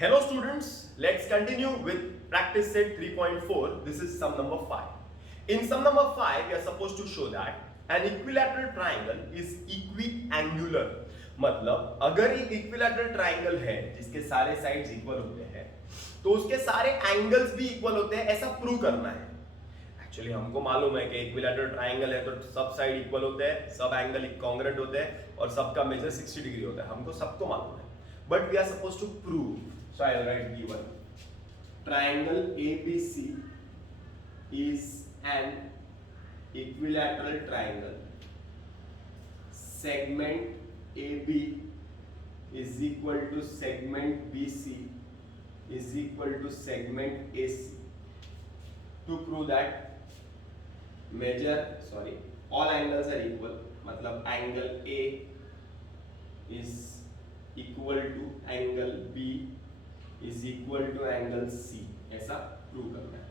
Hello students, let's continue with practice set 3.4. This is sum number 5. In sum number 5, we are supposed to show that an equilateral triangle is equiangular. मतलब अगर एक equilateral triangle है जिसके सारे sides equal होते हैं तो उसके सारे एंगल्स भी इक्वल होते हैं, ऐसा प्रूव करना है। एक्चुअली हमको मालूम है कि इक्विलैटरल ट्राइंगल है तो सब साइड इक्वल होते हैं, सब एंगल कॉन्ग्रुएंट होते हैं और सबका मेजर 60 डिग्री होता है, हमको सबको मालूम है। But we are suppose to prove, so I'll write given triangle ABC is an equilateral triangle, segment AB is equal to segment BC is equal to segment AC. To prove that all angles are equal, मतलब angle A is equal to angle B is equal to angle C, ऐसा prove करना है।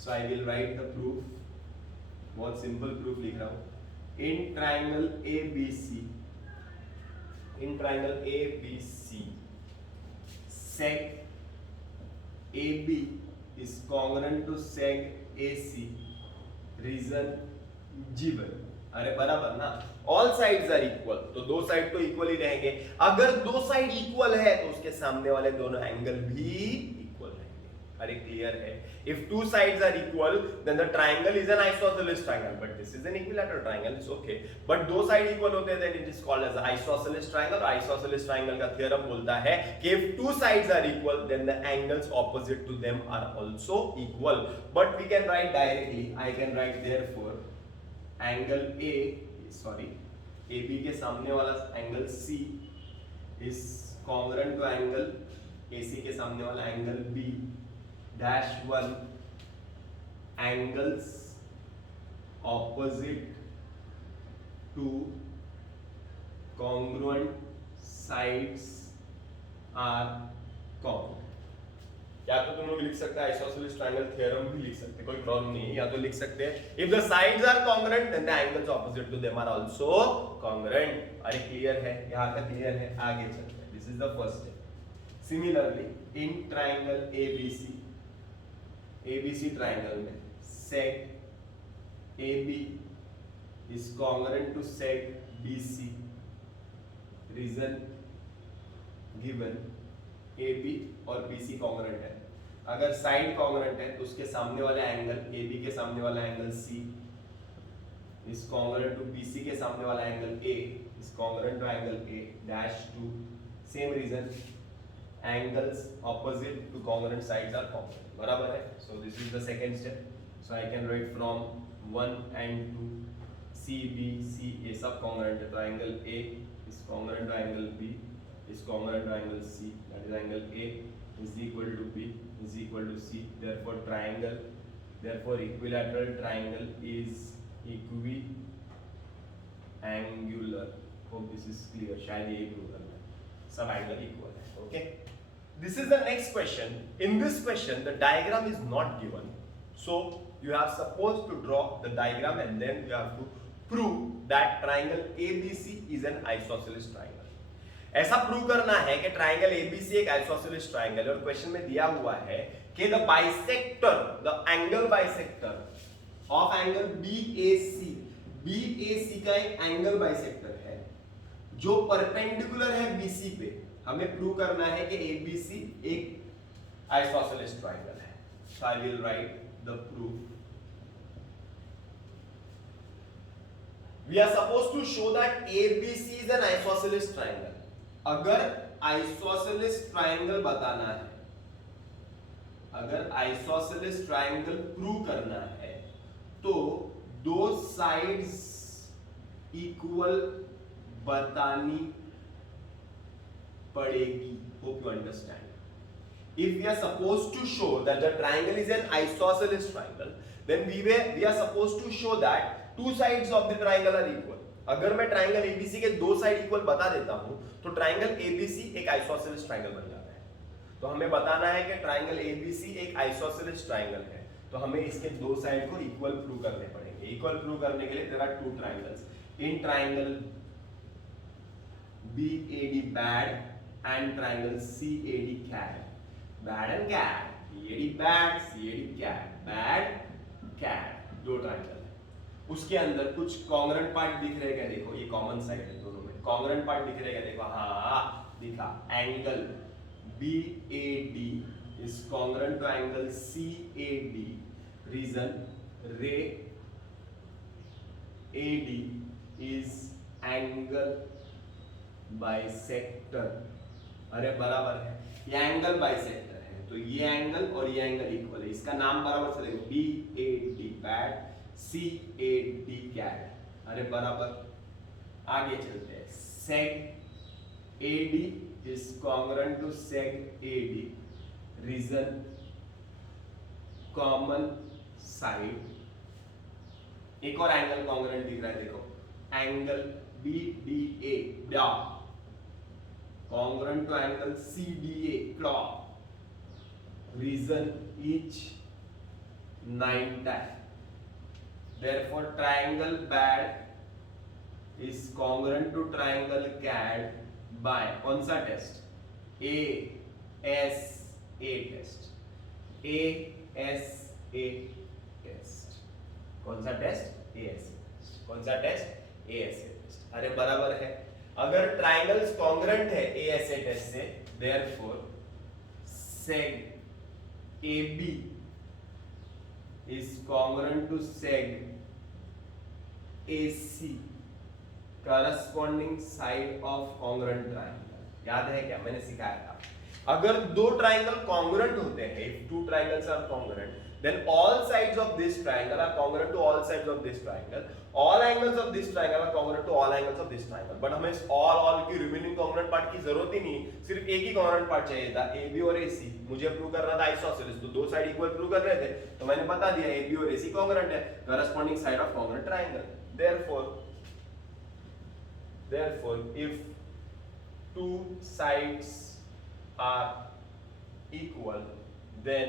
So I will write the proof, बहुत simple proof लिख रहा हूँ। In triangle ABC, seg AB is congruent to seg AC, reason given। अरे बराबर ना, ऑल साइड्स आर इक्वल, तो दो साइड तो इक्वल ही रहेंगे। अगर दो साइड इक्वल है तो उसके सामने वाले दोनों एंगल भी इक्वल रहेंगे। अरे क्लियर है? If two sides are equal then the triangle is an isosceles triangle, but this is an equilateral triangle, it's okay. But दो साइड इक्वल होते हैं then it is called as isosceles triangle. Isosceles triangle का theorem बोलता है कि if two sides are equal then the angles opposite to them are also equal. But we can write directly, I can write therefore angle AB के सामने वाला angle C is congruent to angle AC के सामने वाला angle B dash 1 angles opposite to congruent sides are congruent. या तो तुम लोग लिख सकते हैं आइसोसेलेस ट्रायंगल थ्योरम भी लिख सकते हैं, कोई प्रॉब्लम नहीं है। या तो लिख सकते हैं if the sides are congruent then the angles opposite to them are also congruent. अरे क्लियर है? यहां तक क्लियर है? आगे चलते हैं। This is the first step. Similarly in triangle ABC triangle में seg AB is congruent to seg BC, reason given. AB और BC कॉन्ग्रुएंट है। अगर साइड कॉन्ग्रुएंट है तो उसके सामने वाला एंगल AB के सामने वाला angle C is congruent to BC के सामने वाला angle A is congruent to angle A dash 2। Same reason, angles opposite to congruent sides are congruent. बराबर है? So this is the second step. So I can write from 1 and 2 C A सब congruent है, तो angle A is congruent to angle B is congruent to angle C, that is angle A is equal to B is equal to C. Therefore equilateral triangle is equiangular. Hope this is clear. शायद यही prove करना है, सब angle equal है। Okay, this is the next question. In this question the diagram is not given, so you are supposed to draw the diagram and then you have to prove that triangle ABC is an isosceles triangle. ऐसा prove करना है कि triangle ABC एक isosceles triangle है और question में दिया हुआ है कि the angle bisector of angle BAC का एक एंगल बाइसेक्टर है जो परपेंडिकुलर है BC पे। हमें प्रूव करना है कि ABC एक आइसोसेलेस ट्रायंगल है। So I will write the proof. We are supposed to show that ABC is an isosceles triangle. अगर आइसोसेलेस ट्रायंगल बताना है, अगर आइसोसेलेस ट्रायंगल प्रूव करना है तो दो साइड्स इक्वल बतानी पड़ेगी। Hope you understand. If we are supposed to show that the triangle is an isosceles triangle, then we are supposed to show that two sides of the triangle are equal. अगर मैं triangle ABC के दो side equal बता देता हूं तो triangle ABC एक isosceles triangle बन जाता है। तो हमें बताना है कि ट्रायंगल ABC एक आइसोसेलेस ट्रायंगल है, तो हमें इसके दो साइड को इक्वल प्रूव करने पड़ेंगे। इक्वल प्रूव करने के लिए there are two triangles. In triangle BAD bad and triangle CAD cat. Bad and cat, BAD bad, CAD cat, bad cat, दो ट्राइंगल है। उसके अंदर कुछ कॉन्ग्रेंट पार्ट दिख रहे क्या? देखो ये कॉमन साइड है दोनों में, कॉन्ग्रेंट पार्ट दिख रहे क्या? देखो हाँ दिखा, angle BAD is congruent to angle CAD, reason ray AD is angle bisector। अरे बराबर है, ये एंगल बाइसेक्टर है, तो ये एंगल और ये एंगल इक्वल है, इसका नाम बराबर चलेगा BAD बैड, CAD कैट। अरे बराबर, आगे चलते हैं, sec AD is congruent to sec AD, reason common side. एक और एंगल कॉन्ग्रुएंट दिख रहा है, देखो एंगल BDA डा congruent to angle CDA claw, reason each 90। therefore triangle BAD is congruent to triangle CAD by कौन सा test? ASA test, ASA test. कौन सा टेस्ट? ASA test. कौन सा टेस्ट? ASA test. अरे बराबर है, अगर ट्राइंगल्स कॉन्ग्रुएंट है ASA टेस्ट से, therefore seg AB is congruent to seg AC, corresponding side of congruent triangle। याद है क्या मैंने सिखाया था? अगर दो ट्राइंगल कॉन्ग्रुएंट होते हैं, if two triangles are congruent, then all sides of this triangle are congruent to all sides of this triangle, all angles of this triangle are congruent to all angles of this triangle। but हमें all की remaining congruent part की जरूरत ही नहीं, सिर्फ एक ही congruent part चाहिए था, AB और AC। मुझे प्रूव करना था आइसोसेलेस, तो दो साइड इक्वल प्रूव कर रहे थे, तो मैंने बता दिया AB और AC कॉन्ग्रुएंट है, corresponding side of congruent triangle। therefore if two sides are equal, then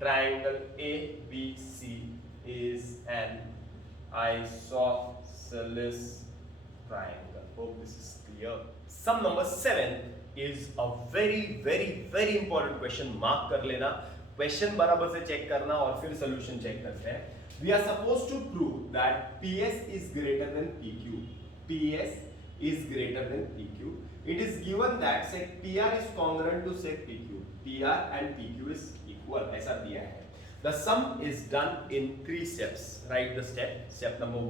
triangle ABC is an isosceles triangle। Hope this is clear। Sum number 7 is a very important question, mark कर लेना, question बराबर से check करना और फिर solution check करते हैं। We are supposed to prove that PS is greater than PQ, PS is greater than PQ। It is given that sec PR is congruent to sec PQ, PR and PQ is equal, ऐसा दिया है। The sum is done in 3 steps। Write the step। Step number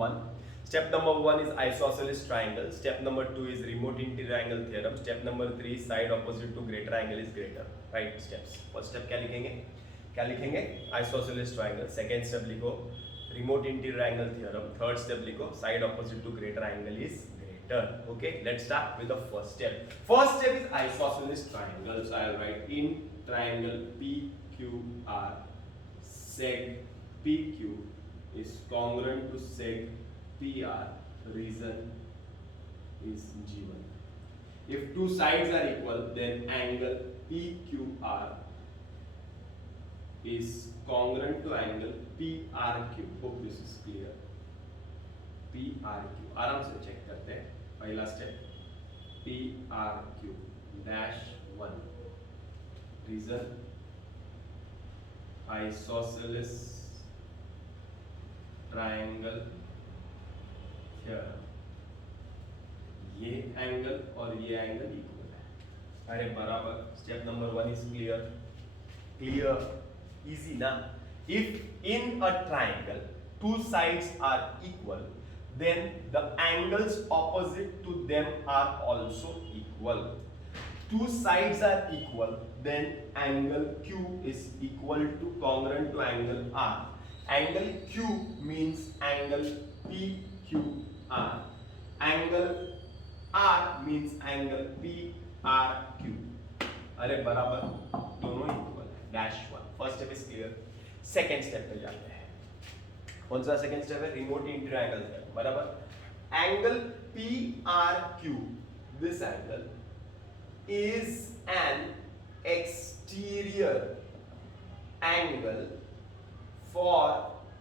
1 is isosceles triangle। Step number 2 is remote interior angle theorem। Step number 3 side opposite to greater angle is greater। Write steps। First step क्या लिखेंगे? Isosceles triangle। Second step लिखो remote interior angle theorem। Third step लिखो side opposite to greater angle is greater। Okay, let's start with the first step। First step is isosceles triangle, so I'll write in triangle PQR, seg PQ is congruent to seg PR, reason is given। if two sides are equal, then angle PQR is congruent to angle PRQ। hope this is clear। PRQ आराम से check करते हैं। पहला step PRQ -1, reason isosceles triangle theorem. ये angle और ये angle equal है। अरे बराबर, step number 1 is clear, easy ना। If in a triangle two sides are equal, then the angles opposite to them are also equal। two sides are equal, then angle Q is equal to congruent to angle R। angle Q means angle PQR, angle R means angle PRQ। अरे बराबर, दोनों equal है। -1 first step is clear. Second step पे जाते हैं। कौन सा second step है? Remote interior angle theorem. बराबर, angle PRQ, this angle is an exterior angle for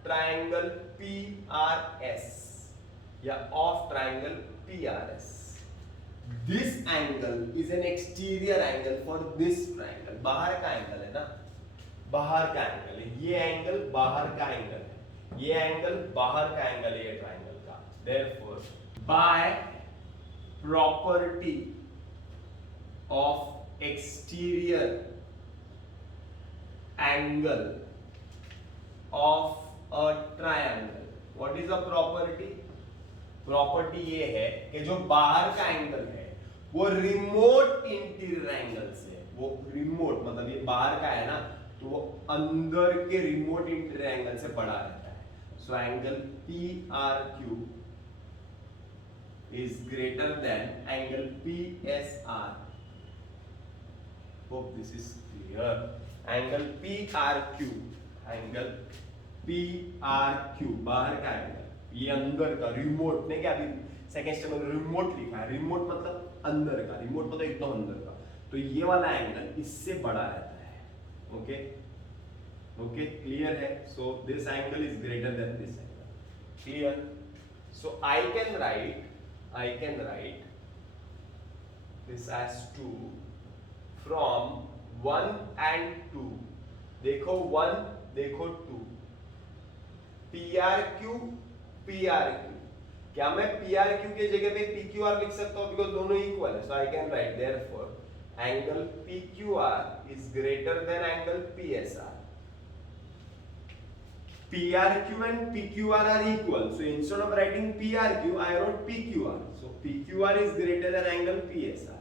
triangle PRS या of triangle PRS। This angle is an exterior angle for this triangle, बाहर का एंगल है ना, बाहर का एंगल है ये एंगल, बाहर का एंगल है ये एंगल, बाहर का एंगल है ये ट्राइंगल का। Therefore by property of exterior angle of a triangle, what is a property? Property ये है कि जो बाहर का एंगल है वो रिमोट इंटीरियर एंगल से, वो रिमोट मतलब ये बाहर का है ना, तो वो अंदर के रिमोट इंटीरियर एंगल से बड़ा रहता है। So angle P R Q is greater than angle P S R. Hope this is clear. Angle P R Q, angle P R Q बाहर का एंगल, ये अंदर का रिमोट नहीं, क्या अभी सेकंड स्टेप में रिमोट लिखा है, रिमोट मतलब अंदर का, रिमोट मतलब एकदम अंदर का, तो ये वाला एंगल इससे बड़ा रहता है। ओके ओके क्लियर है? So this angle is greater than this angle, clear? So I can write this as 2 from 1 and 2, देखो 1 देखो 2, PRQ PRQ, क्या मैं PRQ के जगह पे PQR लिख सकता हूं? बिकॉज दोनों इक्वल है, so I can write therefore angle PQR is greater than angle PSR। PRQ and PQR are equal, so instead of writing PRQ I wrote PQR, so PQR is greater than angle PSR,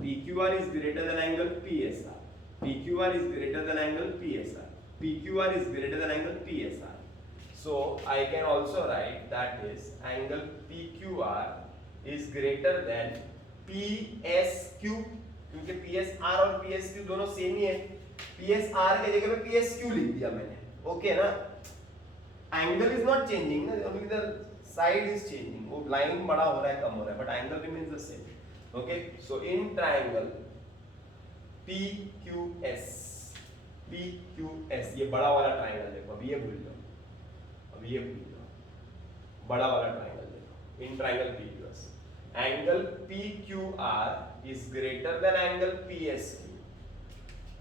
PQR is greater than angle PSR, PQR is greater than angle PSR, PQR is greater than angle PSR. So I can also write that is angle PQR is greater than PSQ, क्योंकि PSR और PSQ दोनों same ही है, PSR के जगह पे PSQ लिख दिया मैंने, ओके ना? एंगल इज नॉट चेंजिंग ना, only the side is changing, वो लाइन बड़ा हो रहा है कम हो रहा है, but angle remains the same. Okay, so in triangle PQS, PQS ये बड़ा वाला ट्रायंगल देखो, अभी ये भूल जाओ, अभी ये भूल जाओ, बड़ा वाला ट्रायंगल देखो, in triangle PQS angle PQR is greater than angle PSQ,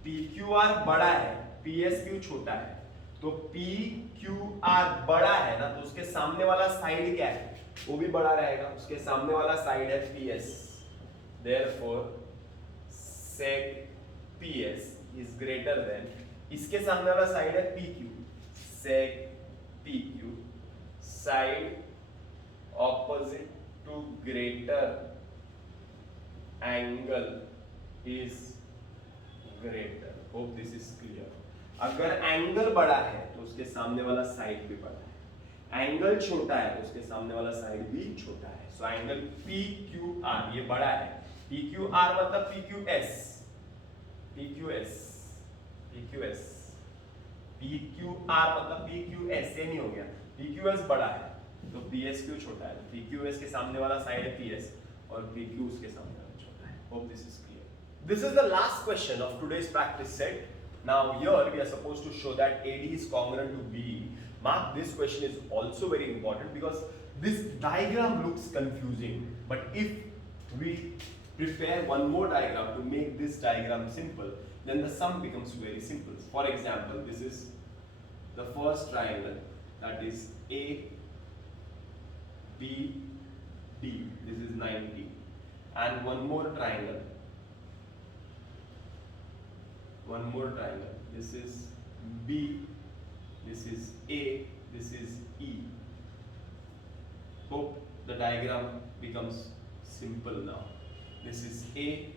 PQR बड़ा है, PSQ छोटा है, तो PQR बड़ा है ना, तो उसके सामने वाला साइड क्या है? वो भी बड़ा रहेगा, उसके सामने वाला साइड है PS, therefore sec PS is greater than, इसके सामने वाला साइड है PQ, sec PQ side opposite to greater angle is greater. Hope this is clear. अगर एंगल बड़ा है तो उसके सामने वाला साइड भी बड़ा है, एंगल छोटा है तो उसके सामने वाला साइड भी छोटा है। सो एंगल PQR ये बड़ा है, PQR मतलब PQS, PQS, PQS, PQR मतलब PQS सेम ही हो गया, PQS बड़ा है तो PSQ छोटा है, तो PQS के सामने वाला साइड है PS और PQ उसके सामने वाला छोटा है। Hope this is clear. This is the last question of today's practice set. Now here we are supposed to show that AD is congruent to BE. Mark, this question is also very important because this diagram looks confusing, but if we prepare one more diagram to make this diagram simple, then the sum becomes very simple. For example, this is the first triangle, that is A B D, this is 90, and one more triangle, this is B, this is A, this is E. Hope the diagram becomes simple now. This is A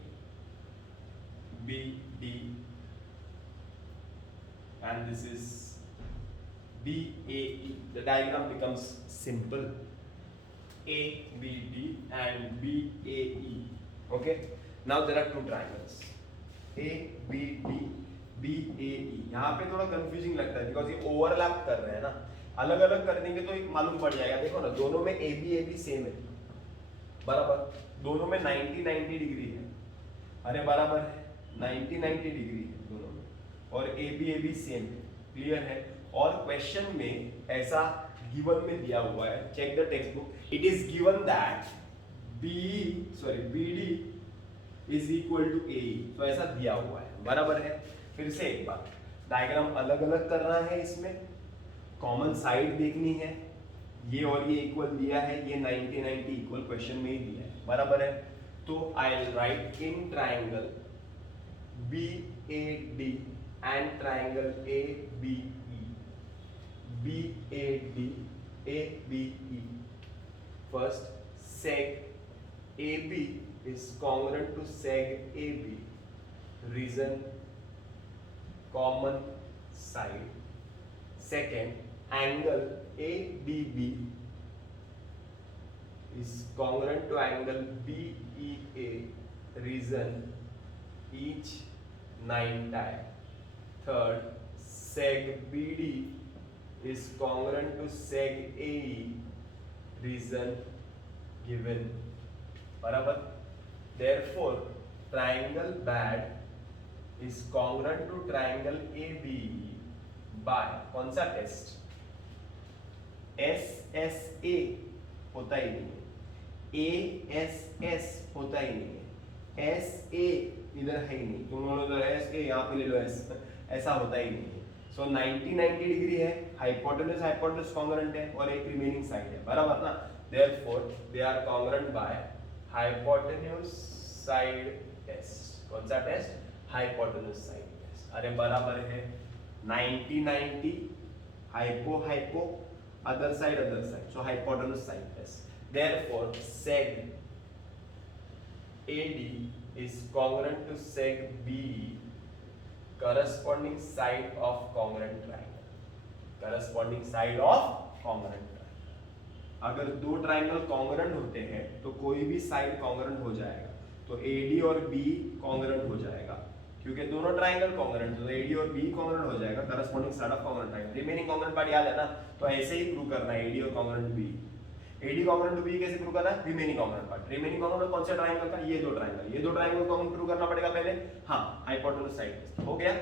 B D and this is B A E. The diagram becomes simple. A B D and B A E. Okay, now there are two triangles A B D B A E. यहाँ पे थोड़ा confusing लगता है because ये overlap कर रहे हैं ना, अलग अलग कर देंगे तो एक मालूम पड़ जाएगा। देखो ना, दोनों में ए बी सेम है, बराबर, दोनों में 90 डिग्री है, अरे बराबर है, 90 डिग्री है दोनों में, और ए बी सेम है, क्लियर है। और क्वेश्चन में ऐसा गिवन में दिया हुआ है, check the text book, it is given that BD is equal to AE। तो ऐसा दिया हुआ है, बराबर है। फिर से एक बार, डायग्राम अलग अलग करना है, इसमें कॉमन साइड देखनी है। ये और ये इक्वल दिया है, ये 90-90 इक्वल क्वेश्चन में ही दिया है, बराबर है। तो आई will right in triangle BAD and triangle ABE, BAD ABE। First, seg AB is congruent to seg AB. Reason, common side. Second, angle ADB is congruent to angle BEA. Reason, each 9 tie. Third, seg BD is congruent to seg AE. Reason given, बराबर। Therefore, triangle BAD is congruent to triangle ABE by कौन सा test? SSA होता ही नहीं है, ASS होता ही नहीं है, SA इधर है ही नहीं, तुम लोग इधर SA यहाँ पे ले लो S, ऐसा होता ही नहीं है। सो 90-90 डिग्री है, हाइपोटेन्यूज कॉन्ग्रुएंट है और एक रिमेनिंग साइड है, बराबर ना। Therefore they are congruent by hypotenuse side test. कौन सा टेस्ट? Hypotenuse side test. अरे बराबर है, 90-90, hypo other side, so hypotenuse side test. Therefore seg AD is congruent to seg BE, corresponding side of congruent triangle, corresponding side of congruent triangle। अगर दो triangle congruent होते हैं तो कोई भी साइड कॉन्ग्रुएंट हो जाएगा, तो AD और B कॉन्ग्रुएंट हो जाएगा, क्योंकि दोनों ट्राइंगल कॉन्ग्रुएंट, तो AD और B कॉन्ग्रुएंट हो जाएगा, corresponding side of congruent triangle. Remaining congruent part याद है ना, तो ऐसे ही प्रूव करना है AD और congruent B। AD congruent to B कैसे प्रूव करना है? Remaining congruent part. Remaining congruent कौन सा ट्राइंगल का? ये दो ट्राइंगल, ये दो ट्राइंगल को हम प्रूव करना पड़ेगा पहले। हाँ, हाइपोटेन्यूज साइड हो गया।